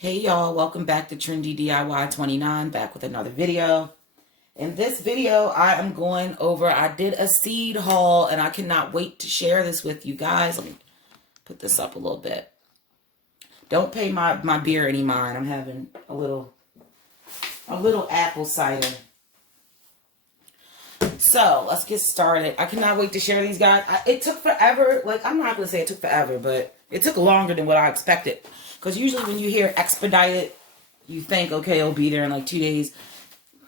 Hey y'all, welcome back to Trendy DIY 29, back with another video. In this video, I am going over, I did a seed haul and I cannot wait to share this with you guys. Let me put this up a little bit. Don't pay my beer any mind. I'm having a little apple cider. So let's get started. I cannot wait to share these guys. It took forever. Like, I'm not going to say it took forever, but it took longer than what I expected. Because usually when you hear expedited, you think, okay, it'll be there in like 2 days.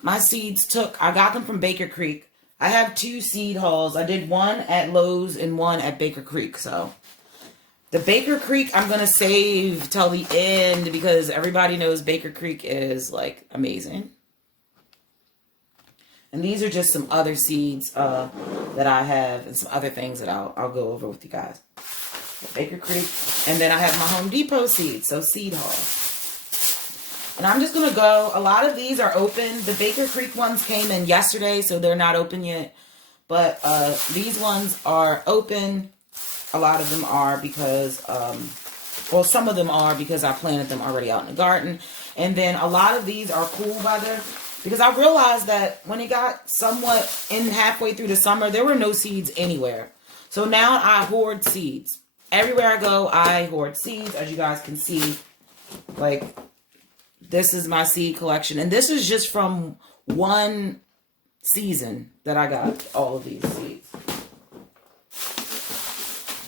My seeds I got them from Baker Creek. I have 2 seed hauls. I did one at Lowe's and one at Baker Creek. So the Baker Creek, I'm going to save till the end because everybody knows Baker Creek is like amazing. And these are just some other seeds that I have and some other things that I'll go over with you guys. Baker Creek. And then I have my Home Depot seeds, so seed haul. And I'm just going to go, a lot of these are open. The Baker Creek ones came in yesterday, so they're not open yet. But these ones are open. A lot of them are because, well, some of them are because I planted them already out in the garden. And then a lot of these are cool weather. Because I realized that when it got somewhat in halfway through the summer, there were no seeds anywhere. So now I hoard seeds. Everywhere I go, I hoard seeds. As you guys can see, like, this is my seed collection. And this is just from one season that I got all of these seeds.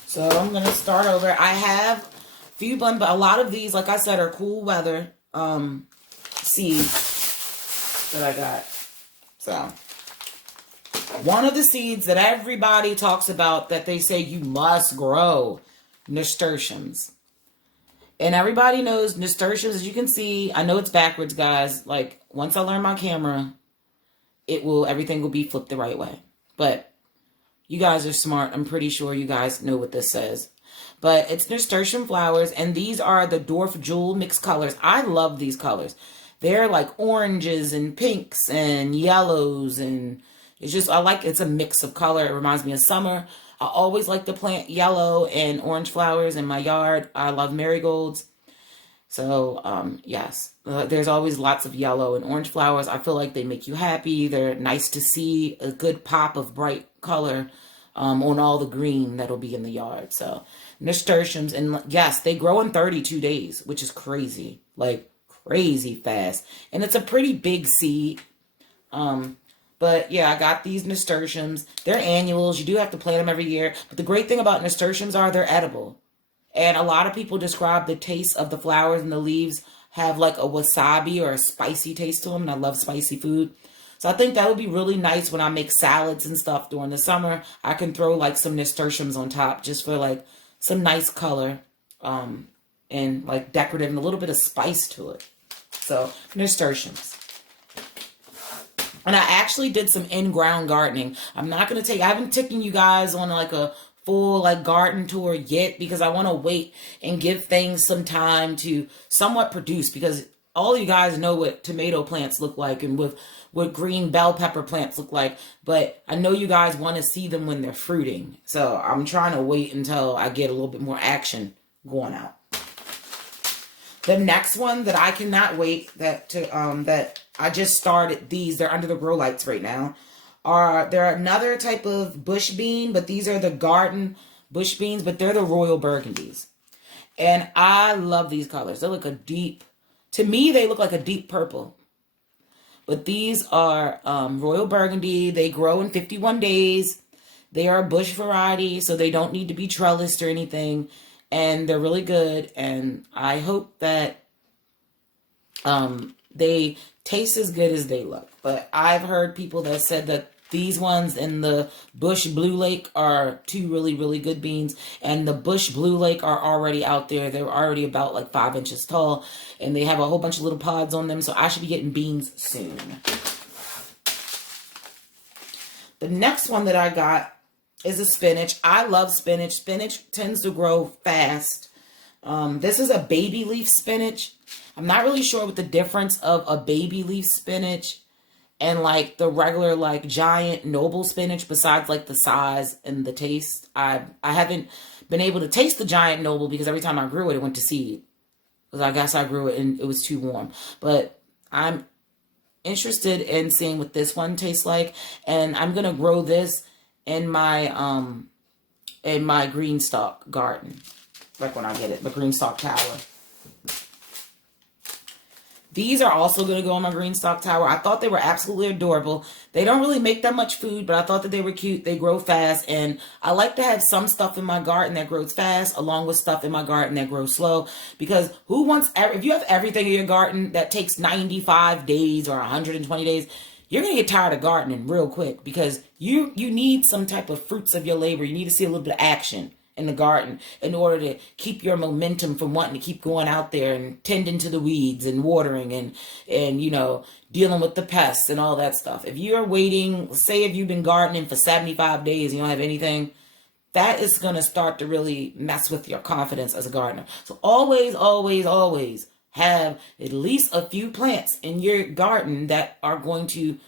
So I'm going to start over. I have a few, but a lot of these, like I said, are cool weather seeds that I got. So one of the seeds that everybody talks about that they say you must grow, nasturtiums. And everybody knows nasturtiums, as you can see. I know it's backwards, guys. Like, once I learn my camera, everything will be flipped the right way. But you guys are smart. I'm pretty sure you guys know what this says. But it's nasturtium flowers, and these are the Dwarf Jewel mixed colors. I love these colors. They're like oranges and pinks and yellows, and it's a mix of color. It reminds me of summer. I always like to plant yellow and orange flowers in my yard. I love marigolds. So, yes, there's always lots of yellow and orange flowers. I feel like they make you happy. They're nice to see, a good pop of bright color on all the green that'll be in the yard. So, nasturtiums, and yes, they grow in 32 days, which is crazy. Like, crazy fast. And it's a pretty big seed. But yeah, I got these nasturtiums. They're annuals. You do have to plant them every year. But the great thing about nasturtiums are they're edible. And a lot of people describe the taste of the flowers and the leaves have like a wasabi or a spicy taste to them. And I love spicy food. So I think that would be really nice when I make salads and stuff during the summer. I can throw like some nasturtiums on top just for like some nice color and like decorative and a little bit of spice to it. So nasturtiums. And I actually did some in-ground gardening. I haven't taken you guys on like a full like garden tour yet because I want to wait and give things some time to somewhat produce, because all you guys know what tomato plants look like and what green bell pepper plants look like, but I know you guys want to see them when they're fruiting. So I'm trying to wait until I get a little bit more action going out. The next one that I cannot wait that I just started, they're under the grow lights right now, they're another type of bush bean, but these are the garden bush beans, but they're the Royal Burgundies. And I love these colors. They look to me, they look like a deep purple. But these are Royal Burgundy. They grow in 51 days. They are a bush variety, so they don't need to be trellised or anything. And they're really good. And I hope that they taste as good as they look. But I've heard people that said that these ones in the Bush Blue Lake are 2 really, really good beans. And the Bush Blue Lake are already out there. They're already about like 5 inches tall. And they have a whole bunch of little pods on them. So I should be getting beans soon. The next one that I got is a spinach. I love spinach. Spinach tends to grow fast. This is a baby leaf spinach. I'm not really sure what the difference of a baby leaf spinach and like the regular like giant noble spinach, besides like the size and the taste. I haven't been able to taste the giant noble because every time I grew it, it went to seed. because I guess I grew it and it was too warm. But I'm interested in seeing what this one tastes like, and I'm gonna grow this in my green stalk garden, like when I get it, the green stalk tower. These are also going to go on my green stalk tower. I thought they were absolutely adorable. They don't really make that much food, but I thought that they were cute. They grow fast, and I like to have some stuff in my garden that grows fast along with stuff in my garden that grows slow, because who wants, if you have everything in your garden that takes 95 days or 120 days, you're going to get tired of gardening real quick, because you need some type of fruits of your labor. You need to see a little bit of action in the garden in order to keep your momentum from wanting to keep going out there and tending to the weeds and watering and you know, dealing with the pests and all that stuff. If you're waiting, say if you've been gardening for 75 days and you don't have anything, that is going to start to really mess with your confidence as a gardener. So always, always, always have at least a few plants in your garden that are going to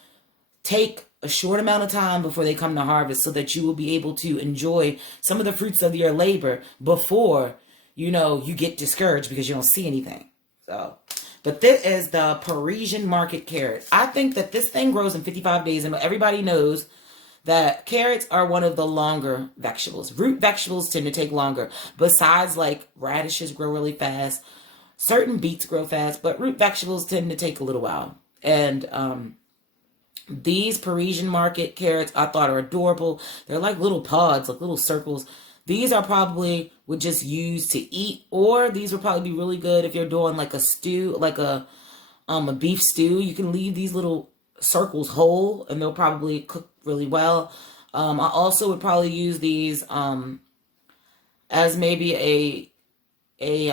take a short amount of time before they come to harvest, so that you will be able to enjoy some of the fruits of your labor before, you know, you get discouraged because you don't see anything. So, but this is the Parisian market carrot. I think that this thing grows in 55 days, and everybody knows that carrots are one of the longer vegetables. Root vegetables tend to take longer. Besides, like, radishes grow really fast. Certain beets grow fast, but root vegetables tend to take a little while. And these Parisian market carrots I thought are adorable. They're like little pods, like little circles. These are probably would just use to eat, or these would probably be really good if you're doing like a stew, like a beef stew. You can leave these little circles whole and they'll probably cook really well. I also would probably use these as maybe a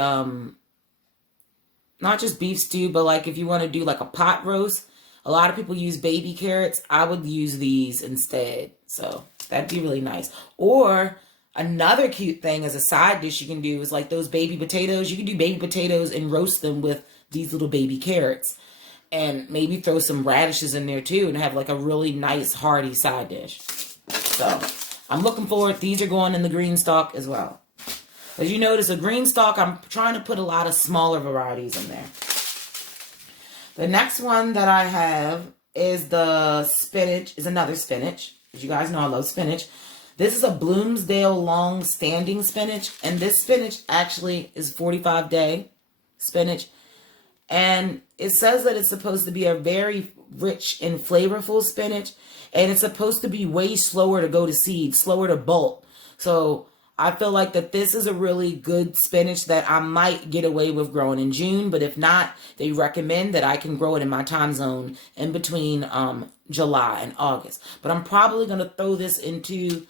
not just beef stew, but like if you want to do like a pot roast. A lot of people use baby carrots. I would use these instead. So that'd be really nice. Or another cute thing as a side dish you can do is like those baby potatoes. You can do baby potatoes and roast them with these little baby carrots. And maybe throw some radishes in there too and have like a really nice hearty side dish. So I'm looking forward. These are going in the green stalk as well. As you notice, a green stalk, I'm trying to put a lot of smaller varieties in there. The next one that I have is the spinach, is another spinach. As you guys know, I love spinach. This is a Bloomsdale long-standing spinach. And this spinach actually is 45-day spinach. And it says that it's supposed to be a very rich and flavorful spinach. And it's supposed to be way slower to go to seed, slower to bolt. So I feel like that this is a really good spinach that I might get away with growing in June. But if not, they recommend that I can grow it in my time zone in between July and August. But I'm probably going to throw this into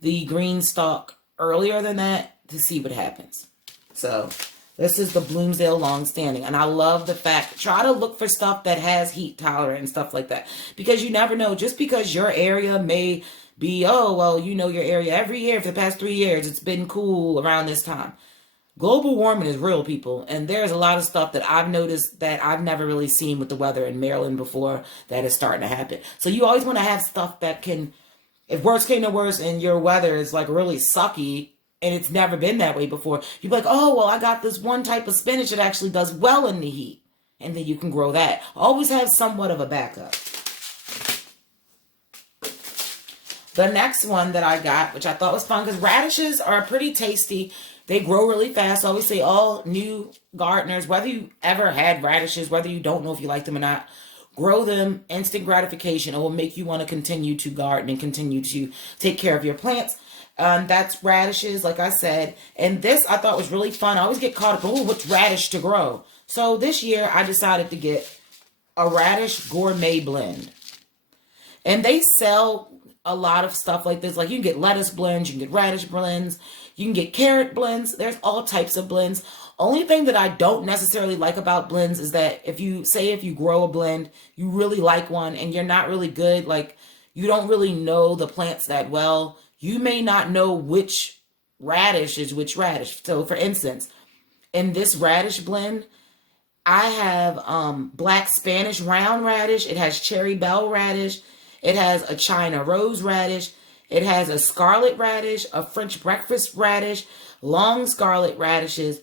the green stalk earlier than that to see what happens. So this is the Bloomsdale long-standing. And I love the fact, try to look for stuff that has heat tolerant and stuff like that. Because you never know, just because your area may be, oh, well, you know your area. Every year for the past 3 years, it's been cool around this time. Global warming is real, people. And there's a lot of stuff that I've noticed that I've never really seen with the weather in Maryland before that is starting to happen. So you always want to have stuff that can, if worse came to worse and your weather is like really sucky and it's never been that way before, you'd be like, oh, well, I got this one type of spinach that actually does well in the heat. And then you can grow that. Always have somewhat of a backup. The next one that I got, which I thought was fun, because radishes are pretty tasty. They grow really fast. I always say all new gardeners, whether you ever had radishes, whether you don't know if you like them or not, grow them. Instant gratification. It will make you want to continue to garden and continue to take care of your plants. That's radishes, like I said. And this I thought was really fun. I always get caught up, oh, what's radish to grow? So this year I decided to get a radish gourmet blend. And they sell a lot of stuff like this. Like you can get lettuce blends, you can get radish blends, you can get carrot blends. There's all types of blends. Only thing that I don't necessarily like about blends is that if you grow a blend, you really like one and you're not really good, like you don't really know the plants that well, you may not know which radish is which radish. So for instance, in this radish blend, I have black Spanish round radish. It has cherry bell radish. It has a China rose radish. It has a scarlet radish, a French breakfast radish, long scarlet radishes,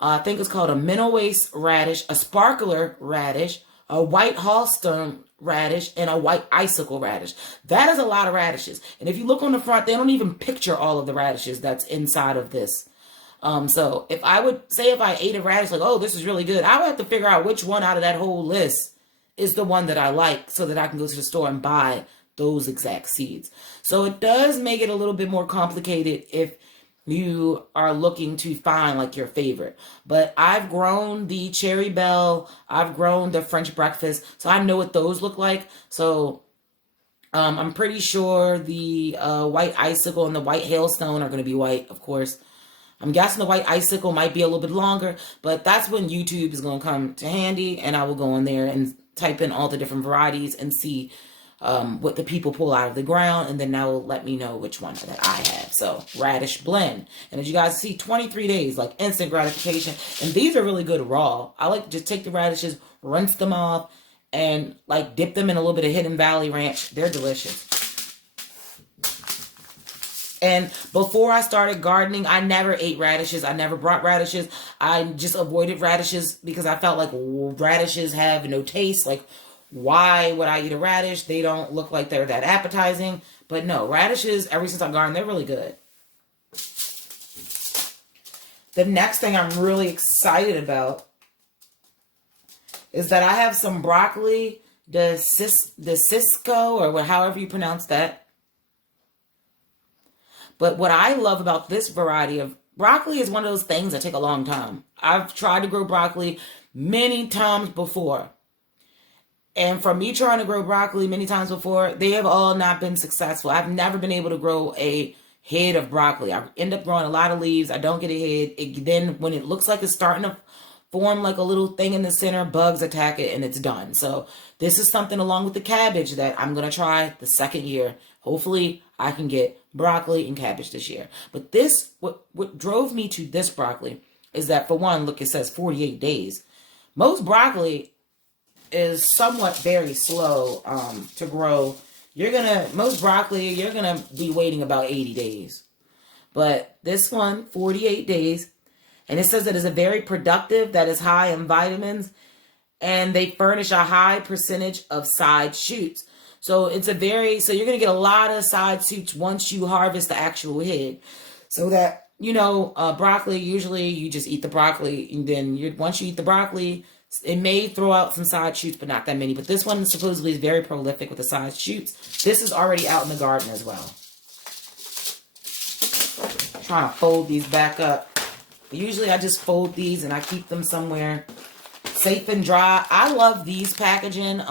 I think it's called a minnow waist radish, a sparkler radish, a white Halston radish, and a white icicle radish. That is a lot of radishes. And if you look on the front, they don't even picture all of the radishes that's inside of this. So if I would say if I ate a radish, like, oh, this is really good, I would have to figure out which one out of that whole list is the one that I like so that I can go to the store and buy those exact seeds. So it does make it a little bit more complicated if you are looking to find like your favorite. But I've grown the Cherry Belle, I've grown the French Breakfast, so I know what those look like. So I'm pretty sure the white icicle and the white hailstone are going to be white, of course. I'm guessing the white icicle might be a little bit longer, but that's when YouTube is going to come to handy, and I will go in there and type in all the different varieties and see what the people pull out of the ground, and then that will let me know which one that I have. So, Radish Blend. And as you guys see, 23 days, like instant gratification. And these are really good raw. I like to just take the radishes, rinse them off, and like dip them in a little bit of Hidden Valley Ranch. They're delicious. And before I started gardening, I never ate radishes. I never brought radishes. I just avoided radishes because I felt like radishes have no taste. Like, why would I eat a radish? They don't look like they're that appetizing. But no, radishes, ever since I gardened, they're really good. The next thing I'm really excited about is that I have some broccoli, the Cisco, or however you pronounce that. But what I love about this variety of broccoli is one of those things that take a long time. I've tried to grow broccoli many times before. And for me trying to grow broccoli many times before, they have all not been successful. I've never been able to grow a head of broccoli. I end up growing a lot of leaves. I don't get a head. Then when it looks like it's starting to form like a little thing in the center, bugs attack it and it's done. So this is something along with the cabbage that I'm going to try the second year. Hopefully I can get broccoli and cabbage this year. But this, what drove me to this broccoli is that, for one, look, it says 48 days. Most broccoli is somewhat very slow to grow. Most broccoli, you're going to be waiting about 80 days. But this one, 48 days. And it says that it's a very productive, that is high in vitamins, and they furnish a high percentage of side shoots. So you're going to get a lot of side shoots once you harvest the actual head. So that, broccoli, usually you just eat the broccoli, and then once you eat the broccoli, it may throw out some side shoots, but not that many. But this one supposedly is very prolific with the side shoots. This is already out in the garden as well. I'm trying to fold these back up. But usually I just fold these and I keep them somewhere safe and dry. I love these packaging.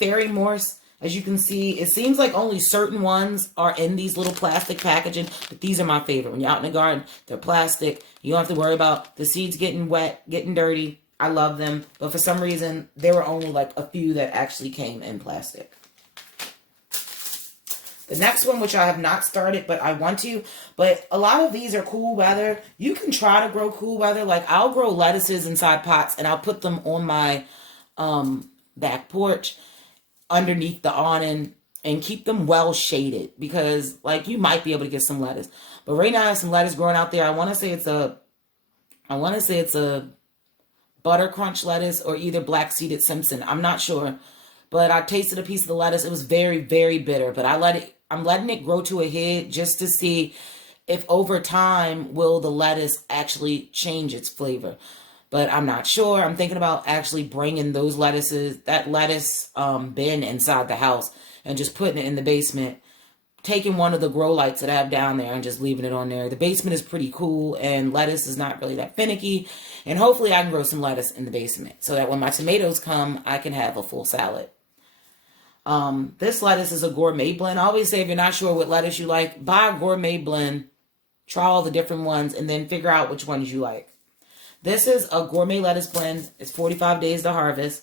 Fairy Morse, as you can see, it seems like only certain ones are in these little plastic packaging, but these are my favorite. When you're out in the garden, they're plastic. You don't have to worry about the seeds getting wet, getting dirty. I love them, but for some reason, there were only like a few that actually came in plastic. The next one, which I have not started, but I want to, but a lot of these are cool weather. You can try to grow cool weather. Like, I'll grow lettuces inside pots, and I'll put them on my back porch underneath the awning and keep them well shaded, because like you might be able to get some lettuce. But right now I have some lettuce growing out there. I want to say it's a butter crunch lettuce or either black seeded Simpson. I'm not sure. But I tasted a piece of the lettuce. It was very, very bitter. But I'm letting it grow to a head just to see if over time will the lettuce actually change its flavor. But I'm not sure. I'm thinking about actually bringing that lettuce bin inside the house and just putting it in the basement. Taking one of the grow lights that I have down there and just leaving it on there. The basement is pretty cool and lettuce is not really that finicky. And hopefully I can grow some lettuce in the basement so that when my tomatoes come, I can have a full salad. This lettuce is a gourmet blend. I always say if you're not sure what lettuce you like, buy a gourmet blend, try all the different ones, and then figure out which ones you like. This is a gourmet lettuce blend. It's 45 days to harvest.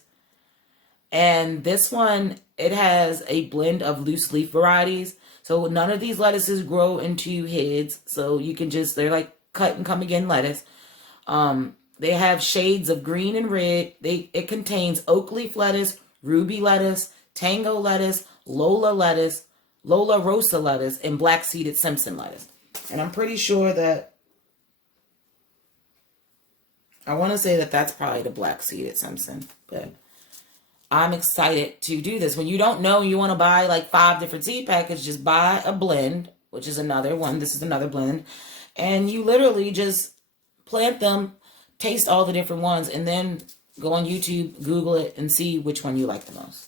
And this one, it has a blend of loose leaf varieties. So none of these lettuces grow into heads. So you can they're like cut and come again lettuce. They have shades of green and red. It contains oak leaf lettuce, ruby lettuce, tango lettuce, Lola Rosa lettuce, and black seeded Simpson lettuce. And I'm pretty sure that I want to say that that's probably the black seeded Simpson, but I'm excited to do this. When you don't know you want to buy like 5 different seed packets, just buy a blend, which is another one. This is another blend. And you literally just plant them, taste all the different ones, and then go on YouTube, Google it, and see which one you like the most.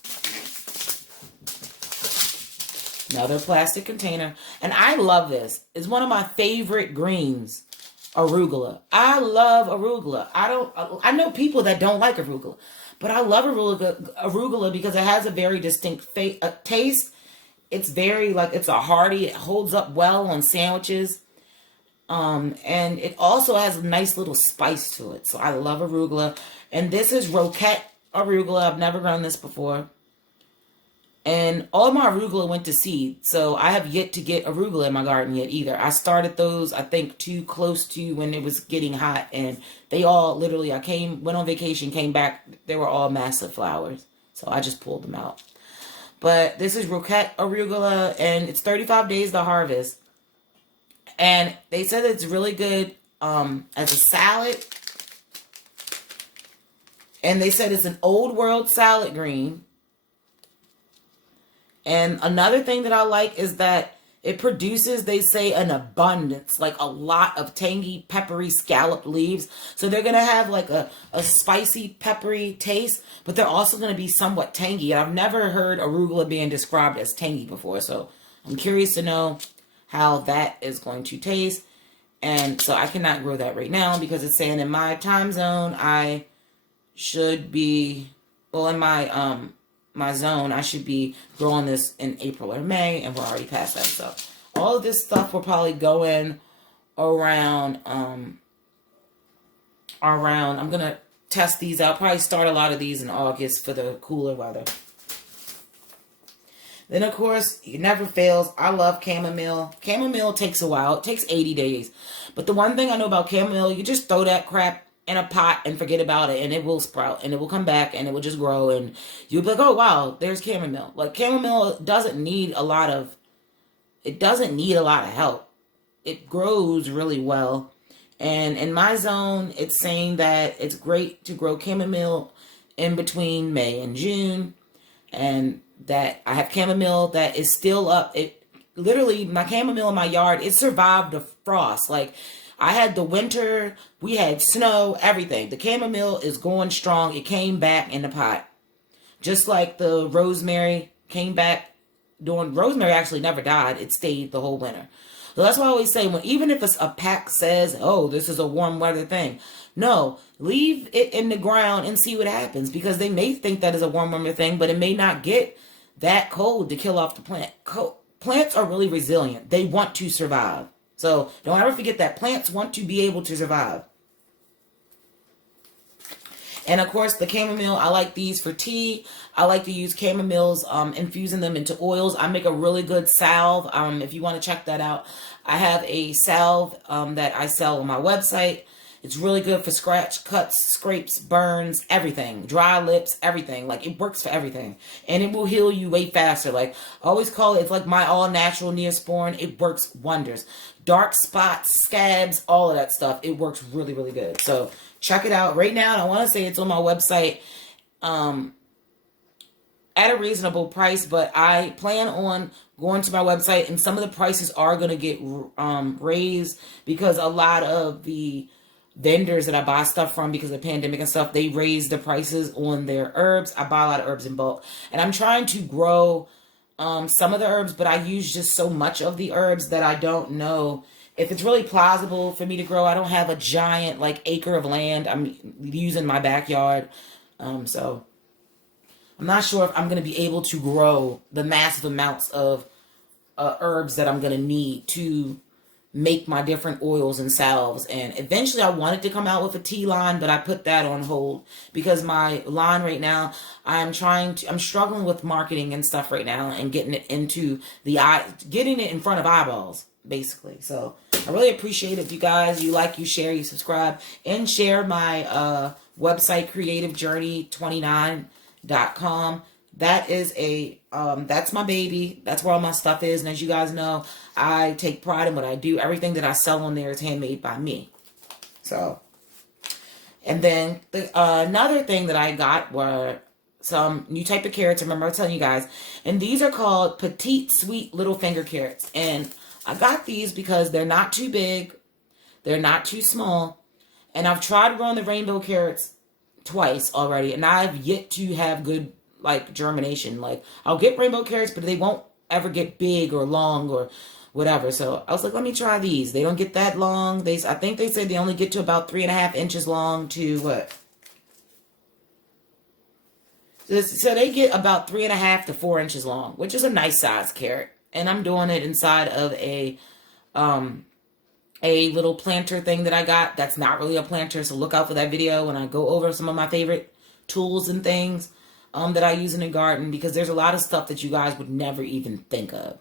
Another plastic container. And I love this. It's one of my favorite greens. Arugula. I love arugula. I know people that don't like arugula, but I love arugula because it has a very distinct taste. It's very it's a hearty. It holds up well on sandwiches. And it also has a nice little spice to it. So I love arugula. And this is Roquette Arugula. I've never grown this before. And all my arugula went to seed, so I have yet to get arugula in my garden yet either. I started those, I think, too close to when it was getting hot, and they all literally, went on vacation, came back, they were all massive flowers, so I just pulled them out. But this is Roquette Arugula, and it's 35 days to harvest. And they said it's really good as a salad. And they said it's an old world salad green. And another thing that I like is that it produces, they say, an abundance, like a lot of tangy, peppery, scalloped leaves. So they're going to have like a spicy, peppery taste, but they're also going to be somewhat tangy. I've never heard arugula being described as tangy before, so I'm curious to know how that is going to taste. And so I cannot grow that right now because it's saying in my time zone, I should be, well, in my zone, I should be growing this in April or May, and we're already past that. So all of this stuff will probably go in around, I'm going to test these out. Probably start a lot of these in August for the cooler weather. Then, of course, it never fails. I love chamomile. Chamomile takes a while. It takes 80 days. But the one thing I know about chamomile, you just throw that crap in a pot and forget about it, and it will sprout, and it will come back, and it will just grow, and you'll be like, oh, wow, there's chamomile. Like, chamomile doesn't need a lot of help. It grows really well. And in my zone, it's saying that it's great to grow chamomile in between May and June, and that I have chamomile that is still up. It literally, my chamomile in my yard, it survived the frost. Like, I had the winter, we had snow, everything. The chamomile is going strong. It came back in the pot. Just like the rosemary came back rosemary actually never died. It stayed the whole winter. So that's why I always say, even if it's a pack says, oh, this is a warm weather thing. No, leave it in the ground and see what happens, because they may think that is a warm weather thing, but it may not get that cold to kill off the plant. Plants are really resilient. They want to survive. So don't ever forget that plants want to be able to survive. And of course, the chamomile, I like these for tea. I like to use chamomiles, infusing them into oils. I make a really good salve. If you want to check that out, I have a salve that I sell on my website. It's really good for scratch, cuts, scrapes, burns, everything. Dry lips, everything. Like, it works for everything. And it will heal you way faster. Like, I always call it, it's like my all-natural Neosporin. It works wonders. Dark spots, scabs, all of that stuff. It works really, really good. So, check it out. Right now, I want to say it's on my website at a reasonable price, but I plan on going to my website, and some of the prices are going to get raised because a lot of the vendors that I buy stuff from, because of the pandemic and stuff, they raise the prices on their herbs. I buy a lot of herbs in bulk, and I'm trying to grow some of the herbs, but I use just so much of the herbs that I don't know if it's really plausible for me to grow. I don't have a giant acre of land. I'm using my backyard, so I'm not sure if I'm going to be able to grow the massive amounts of herbs that I'm going to need to make my different oils and salves. And eventually I wanted to come out with a tea line, but I put that on hold because my line right now, I'm struggling with marketing and stuff right now and getting it getting it in front of eyeballs, basically. So I really appreciate it if you guys, you like, you share, you subscribe, and share my website, creativejourney29.com. That is that's my baby. That's where all my stuff is. And as you guys know, I take pride in what I do. Everything that I sell on there is handmade by me. So, And then another thing that I got were some new type of carrots. I remember telling you guys. And these are called petite sweet little finger carrots. And I got these because they're not too big. They're not too small. And I've tried growing the rainbow carrots twice already. And I've yet to have good, like, germination. Like, I'll get rainbow carrots, but they won't ever get big or long or whatever. So I was like, let me try these. They don't get that long. I think they said they only get to about 3.5 inches long to what? So they get about 3.5 to 4 inches long, which is a nice size carrot. And I'm doing it inside of a little planter thing that I got. That's not really a planter, so look out for that video when I go over some of my favorite tools and things that I use in the garden, because there's a lot of stuff that you guys would never even think of.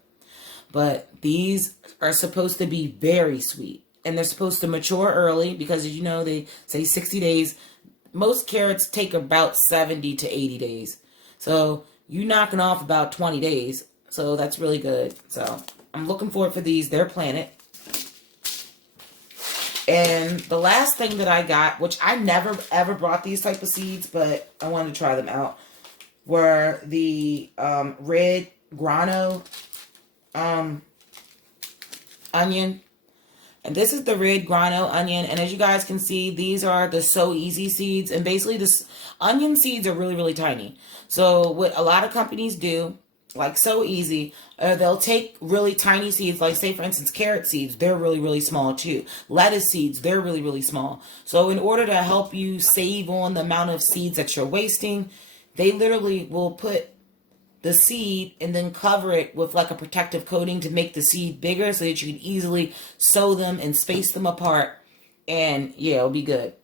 But these are supposed to be very sweet. And they're supposed to mature early because, as you know, they say 60 days. Most carrots take about 70 to 80 days. So you're knocking off about 20 days. So that's really good. So I'm looking forward for these. They're planted. And the last thing that I got, which I never ever brought these type of seeds, but I wanted to try them out, were the red grano onion. And this is the red grano onion. And as you guys can see, these are the So Easy seeds. And basically, this onion seeds are really, really tiny. So what a lot of companies do, like So Easy, they'll take really tiny seeds. Like, say, for instance, carrot seeds. They're really, really small, too. Lettuce seeds, they're really, really small. So in order to help you save on the amount of seeds that you're wasting, they literally will put the seed and then cover it with like a protective coating to make the seed bigger so that you can easily sow them and space them apart. And yeah, it'll be good.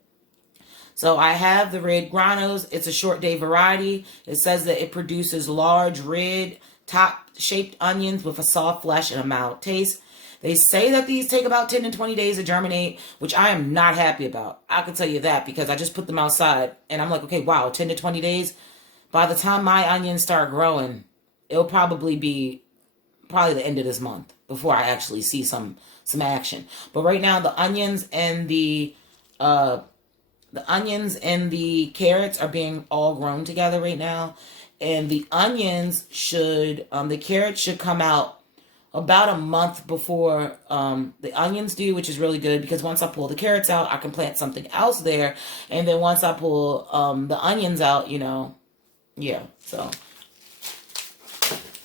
So I have the red granos. It's a short day variety. It says that it produces large red top shaped onions with a soft flesh and a mild taste. They say that these take about 10 to 20 days to germinate, which I am not happy about. I can tell you that because I just put them outside and I'm like, okay, wow, 10 to 20 days. By the time my onions start growing, it'll probably be the end of this month before I actually see some action. But right now, the onions and the carrots are being all grown together right now, and the carrots should come out about a month before the onions do, which is really good because once I pull the carrots out, I can plant something else there, and then once I pull the onions out, you know. Yeah, so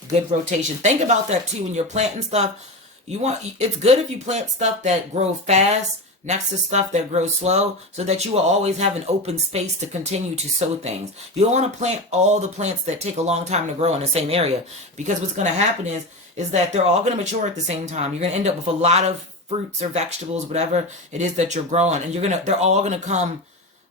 good rotation. Think about that too when you're planting stuff. It's good if you plant stuff that grow fast next to stuff that grows slow, so that you will always have an open space to continue to sow things. You don't want to plant all the plants that take a long time to grow in the same area, because what's going to happen is that they're all going to mature at the same time. You're going to end up with a lot of fruits or vegetables, whatever it is that you're growing, and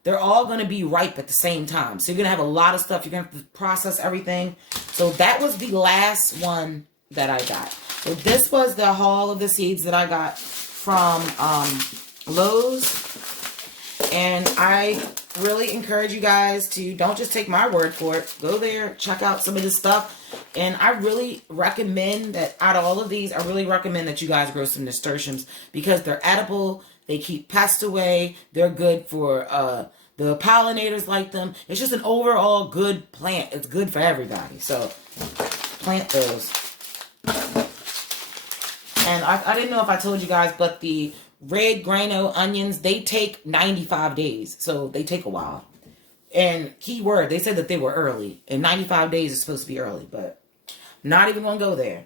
they're all going to be ripe at the same time. So you're going to have a lot of stuff. You're going to have to process everything. So that was the last one that I got. So this was the haul of the seeds that I got from Lowe's. And I really encourage you guys to don't just take my word for it. Go there, check out some of this stuff. And I really recommend that out of all of these, I really recommend that you guys grow some nasturtiums because they're edible. They keep pests away. They're good for the pollinators like them. It's just an overall good plant. It's good for everybody. So plant those. And I didn't know if I told you guys, but the red grano onions, they take 95 days. So they take a while. And keyword, they said that they were early. And 95 days is supposed to be early. But I'm not even going to go there.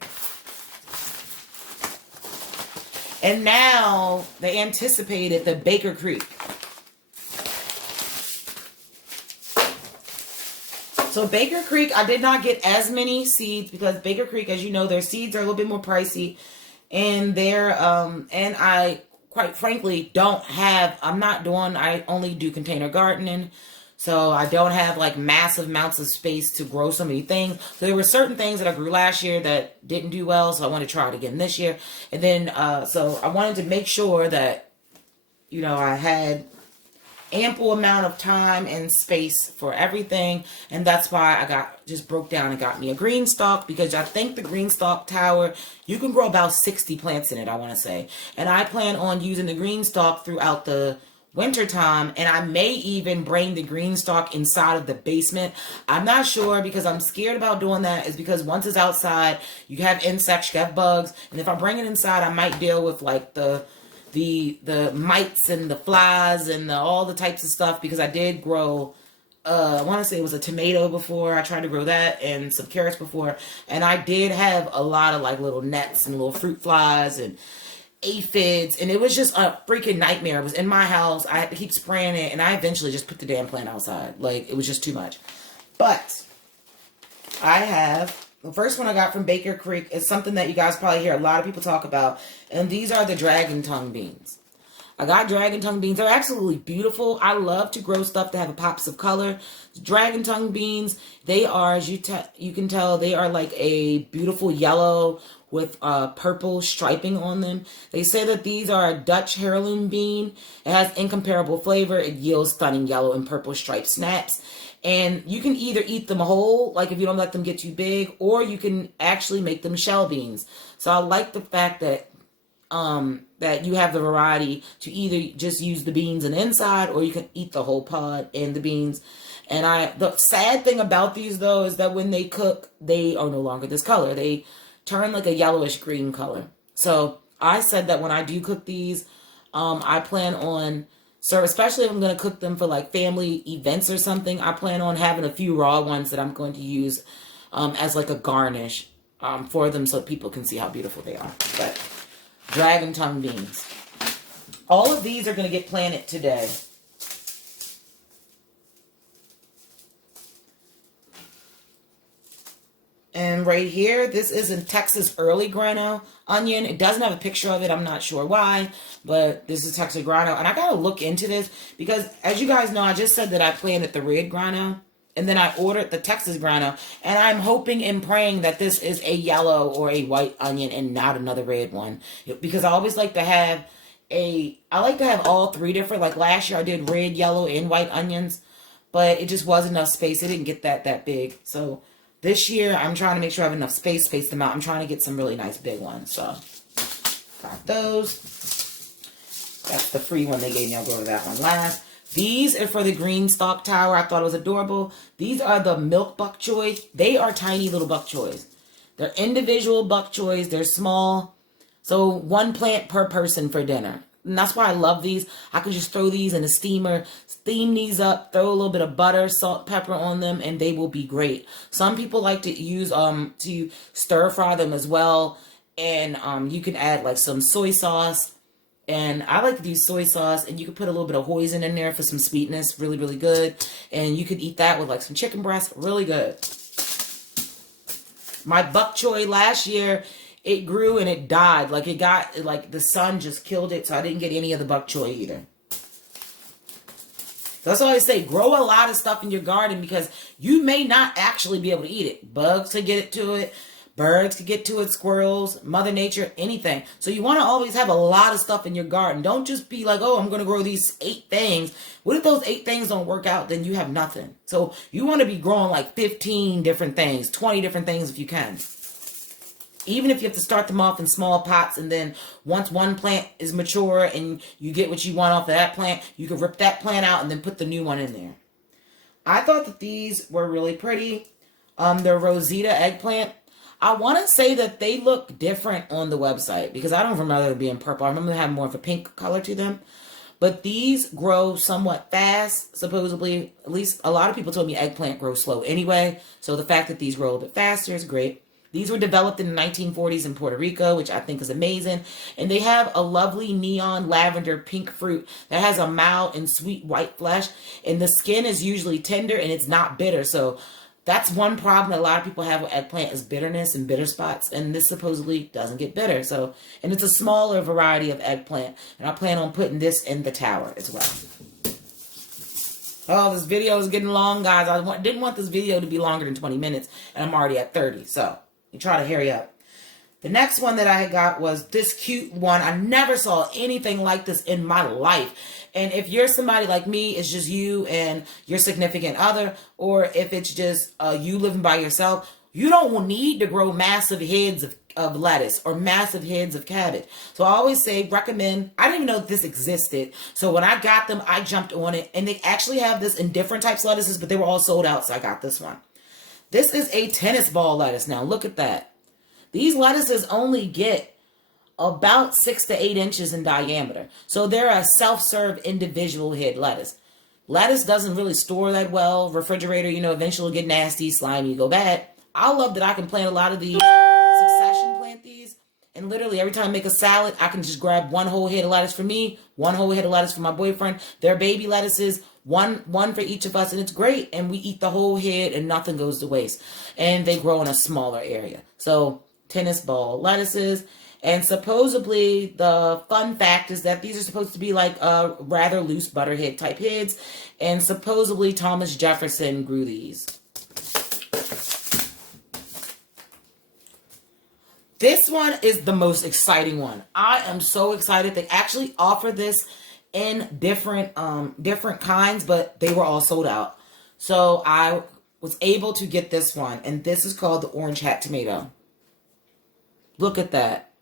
And now they anticipated the Baker Creek. So Baker Creek, I did not get as many seeds because Baker Creek, as you know, their seeds are a little bit more pricey. And and I, quite frankly, I only do container gardening. So I don't have like massive amounts of space to grow so many things. So there were certain things that I grew last year that didn't do well. So I want to try it again this year. And then, so I wanted to make sure that, you know, I had ample amount of time and space for everything. And that's why I just broke down and got me a green stalk, because I think the green stalk tower, you can grow about 60 plants in it, I want to say. And I plan on using the green stalk throughout the wintertime, and I may even bring the green stalk inside of the basement. I'm not sure, because I'm scared about doing that, is because once it's outside, you have insects, you have bugs, and if I bring it inside, I might deal with like the mites and the flies and all the types of stuff, because I did grow, I want to say it was a tomato before. I tried to grow that, and some carrots before, and I did have a lot of like little gnats and little fruit flies and aphids, and it was just a freaking nightmare. It was in my house. I had to keep spraying it, and I eventually just put the damn plant outside. Like, it was just too much. But I have, the first one I got from Baker Creek is something that you guys probably hear a lot of people talk about, and these are the dragon tongue beans. I got dragon tongue beans. They're absolutely beautiful. I love to grow stuff that have pops of color. Dragon tongue beans, they are, as you can tell, they are like a beautiful yellow with purple striping on them. They say that these are a Dutch heirloom bean. It has incomparable flavor. It yields stunning yellow and purple striped snaps. And you can either eat them whole, like if you don't let them get too big, or you can actually make them shell beans. So I like the fact that that you have the variety to either just use the beans and inside, or you can eat the whole pod and the beans. And the sad thing about these though is that when they cook, they are no longer this color. They turn like a yellowish green color. So I said that when I do cook these, I plan on, so especially if I'm going to cook them for like family events or something, I plan on having a few raw ones that I'm going to use as like a garnish for them, so people can see how beautiful they are. But dragon tongue beans. All of these are going to get planted today. And right here, this is in Texas early Granola Onion. It doesn't have a picture of it. I'm not sure why, but this is Texas Granola. And I got to look into this because, as you guys know, I just said that I planted the red Granola. And then I ordered the Texas Granola. And I'm hoping and praying that this is a yellow or a white onion and not another red one. Because I always like to have I like to have all three different. Like last year I did red, yellow, and white onions. But it just wasn't enough space. It didn't get that big. So this year, I'm trying to make sure I have enough space, space them out. I'm trying to get some really nice big ones. So, got those. That's the free one they gave me. I'll go to that one last. These are for the green stalk tower. I thought it was adorable. These are the milk bok choy. They are tiny little bok choys. They're individual bok choys. They're small. So, one plant per person for dinner. And that's why I love these. I can just throw these in a steamer, steam these up, throw a little bit of butter, salt, pepper on them, and they will be great. Some people like to use, to stir fry them as well. And you can add like some soy sauce. And I like to use soy sauce, and you can put a little bit of hoisin in there for some sweetness. Really, really good. And you could eat that with like some chicken breast. Really good. My bok choy last year, it grew and it died. Like it got, like the sun just killed it. So I didn't get any of the bok choy either. So that's why I say, grow a lot of stuff in your garden because you may not actually be able to eat it. Bugs could get to it. Birds could get to it. Squirrels, Mother Nature, anything. So you want to always have a lot of stuff in your garden. Don't just be like, oh, I'm going to grow these 8 things. What if those 8 things don't work out? Then you have nothing. So you want to be growing like 15 different things, 20 different things if you can. Even if you have to start them off in small pots, and then once one plant is mature and you get what you want off of that plant, you can rip that plant out and then put the new one in there. I thought that these were really pretty. They're Rosita Eggplant. I want to say that they look different on the website because I don't remember them being purple. I remember them having more of a pink color to them. But these grow somewhat fast, supposedly. At least a lot of people told me eggplant grows slow anyway. So the fact that these grow a little bit faster is great. These were developed in the 1940s in Puerto Rico, which I think is amazing. And they have a lovely neon lavender pink fruit that has a mild and sweet white flesh. And the skin is usually tender and it's not bitter. So that's one problem that a lot of people have with eggplant is bitterness and bitter spots. And this supposedly doesn't get bitter. So, and it's a smaller variety of eggplant. And I plan on putting this in the tower as well. Oh, this video is getting long, guys. I didn't want this video to be longer than 20 minutes. And I'm already at 30. So you try to hurry up. The next one that I got was this cute one. I never saw anything like this in my life. And if you're somebody like me, it's just you and your significant other, or if it's just you living by yourself, you don't need to grow massive heads of lettuce or massive heads of cabbage. So I always say, recommend, I didn't even know this existed. So when I got them, I jumped on it. And they actually have this in different types of lettuces, but they were all sold out. So I got this one. This is a tennis ball lettuce. Now look at that. These lettuces only get about 6 to 8 inches in diameter. So they're a self-serve individual head lettuce. Lettuce doesn't really store that well. Refrigerator, you know, eventually will get nasty, slimy, go bad. I love that I can plant a lot of these, succession plant these, and literally every time I make a salad, I can just grab one whole head of lettuce for me, one whole head of lettuce for my boyfriend. They're baby lettuces, one for each of us, and it's great. And we eat the whole head and nothing goes to waste. And they grow in a smaller area. So tennis ball lettuces. And supposedly the fun fact is that these are supposed to be like rather loose butterhead type heads. And supposedly Thomas Jefferson grew these. This one is the most exciting one. I am so excited. They actually offer this in different kinds, but they were all sold out. So I was able to get this one, and this is called the Orange Hat Tomato. Look at that.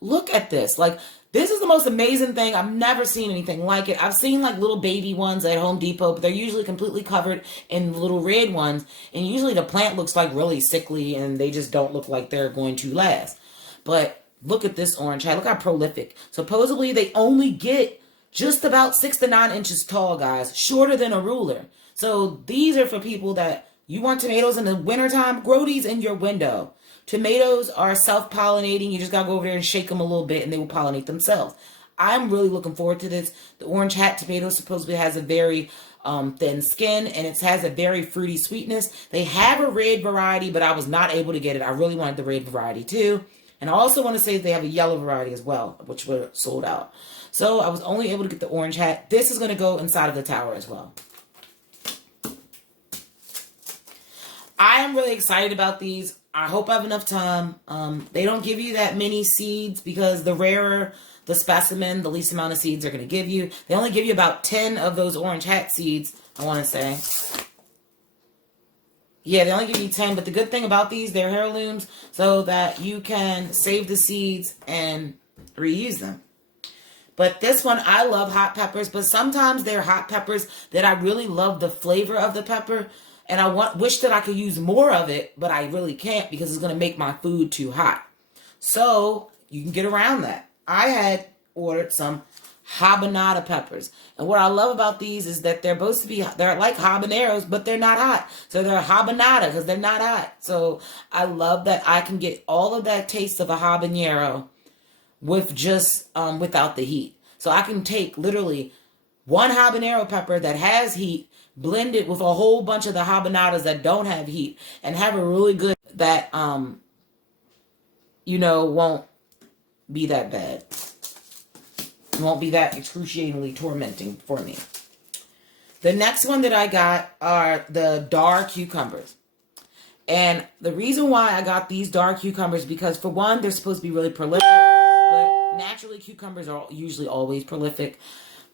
Look at this. Like, this is the most amazing thing. I've never seen anything like it. I've seen like little baby ones at Home Depot, but they're usually completely covered in little red ones. And usually the plant looks like really sickly and they just don't look like they're going to last. But look at this orange hat. Look how prolific. Supposedly they only get just about 6 to 9 inches tall, guys. Shorter than a ruler. So these are for people that you want tomatoes in the wintertime. Grow these in your window. Tomatoes are self-pollinating. You just got to go over there and shake them a little bit and they will pollinate themselves. I'm really looking forward to this. The Orange Hat Tomato supposedly has a very thin skin and it has a very fruity sweetness. They have a red variety, but I was not able to get it. I really wanted the red variety too. And I also want to say they have a yellow variety as well, which were sold out. So I was only able to get the Orange Hat. This is going to go inside of the tower as well. I am really excited about these. I hope I have enough time. They don't give you that many seeds because the rarer the specimen, the least amount of seeds they're going to give you. They only give you about 10 of those orange hat seeds, I want to say. Yeah, they only give you 10, but the good thing about these, they're heirlooms so that you can save the seeds and reuse them. But this one, I love hot peppers, but sometimes they're hot peppers that I really love the flavor of the pepper. And I wish that I could use more of it, but I really can't because it's going to make my food too hot. So you can get around that. I had ordered some Habanada peppers. And what I love about these is that they're supposed to be, they're like habaneros, but they're not hot. So they're Habanada because they're not hot. So I love that I can get all of that taste of a habanero with just, without the heat. So I can take literally one habanero pepper that has heat, blend it with a whole bunch of the habanadas that don't have heat, and have a really good that, won't be that bad. It won't be that excruciatingly tormenting for me. The next one that I got are the Dar Cucumbers. And the reason why I got these Dar Cucumbers, because for one, they're supposed to be really prolific, but naturally cucumbers are usually always prolific.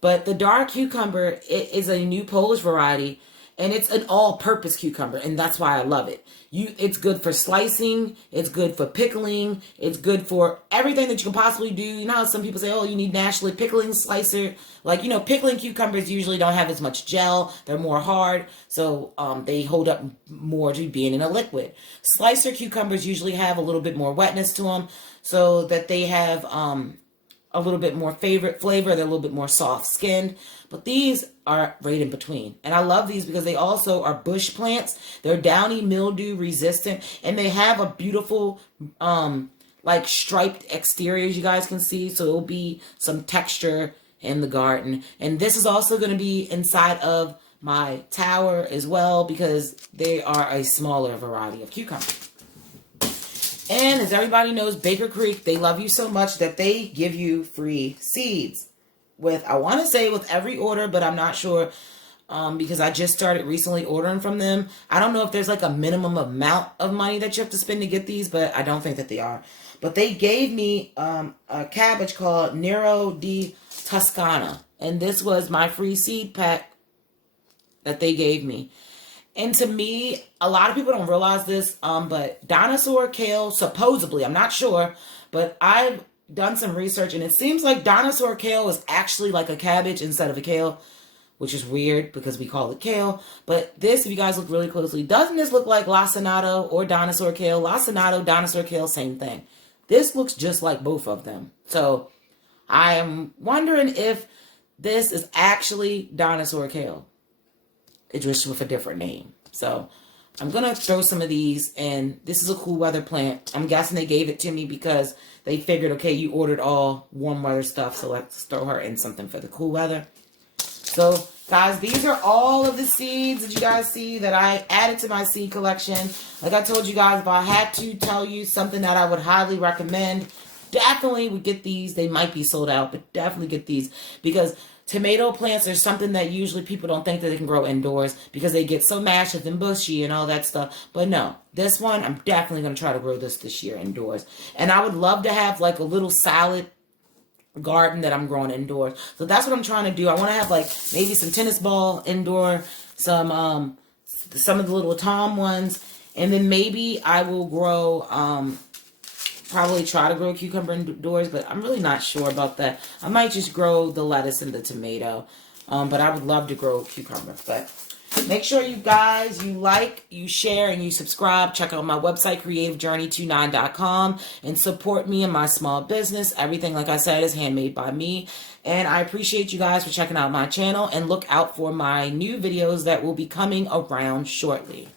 But the Dar Cucumber, it is a new Polish variety, and it's an all-purpose cucumber, and that's why I love it. It's good for slicing, it's good for pickling, it's good for everything that you can possibly do. You know how some people say, oh, you need naturally pickling slicer. Like, pickling cucumbers usually don't have as much gel. They're more hard, so they hold up more to being in a liquid. Slicer cucumbers usually have a little bit more wetness to them, so that they have a little bit more flavor. They're a little bit more soft-skinned. But these are right in between. And I love these because they also are bush plants. They're downy mildew resistant. And they have a beautiful, like striped exterior, as you guys can see. So it'll be some texture in the garden. And this is also going to be inside of my tower as well because they are a smaller variety of cucumbers. And as everybody knows, Baker Creek, they love you so much that they give you free seeds. I want to say with every order, but I'm not sure because I just started recently ordering from them. I don't know if there's like a minimum amount of money that you have to spend to get these, but I don't think that they are. But they gave me a cabbage called Nero di Toscana. And this was my free seed pack that they gave me. And to me, a lot of people don't realize this, but Dinosaur Kale, supposedly, I'm not sure, but I've done some research and it seems like Dinosaur Kale is actually like a cabbage instead of a kale, which is weird because we call it kale. But this, if you guys look really closely, doesn't this look like lacinato or Dinosaur Kale? Lacinato, Dinosaur Kale, same thing. This looks just like both of them. So I'm wondering if this is actually Dinosaur Kale. It's just with a different name. So I'm going to throw some of these, and this is a cool weather plant. I'm guessing they gave it to me because they figured, okay, you ordered all warm weather stuff, so let's throw her in something for the cool weather. So guys, these are all of the seeds that you guys see that I added to my seed collection. Like I told you guys, if I had to tell you something that I would highly recommend, definitely would get these. They might be sold out, but definitely get these, because tomato plants are something that usually people don't think that they can grow indoors because they get so massive and bushy and all that stuff. But no, this one, I'm definitely going to try to grow this year indoors. And I would love to have like a little salad garden that I'm growing indoors. So that's what I'm trying to do. I want to have like maybe some tennis ball indoor, some of the little tom ones. And then maybe I will grow, probably try to grow cucumber indoors, but I'm really not sure about that. I might just grow the lettuce and the tomato, but I would love to grow cucumber. But make sure you guys, you like, you share, and you subscribe. Check out my website, creativejourney29.com, and support me in my small business. Everything, like I said, is handmade by me. And I appreciate you guys for checking out my channel, and look out for my new videos that will be coming around shortly.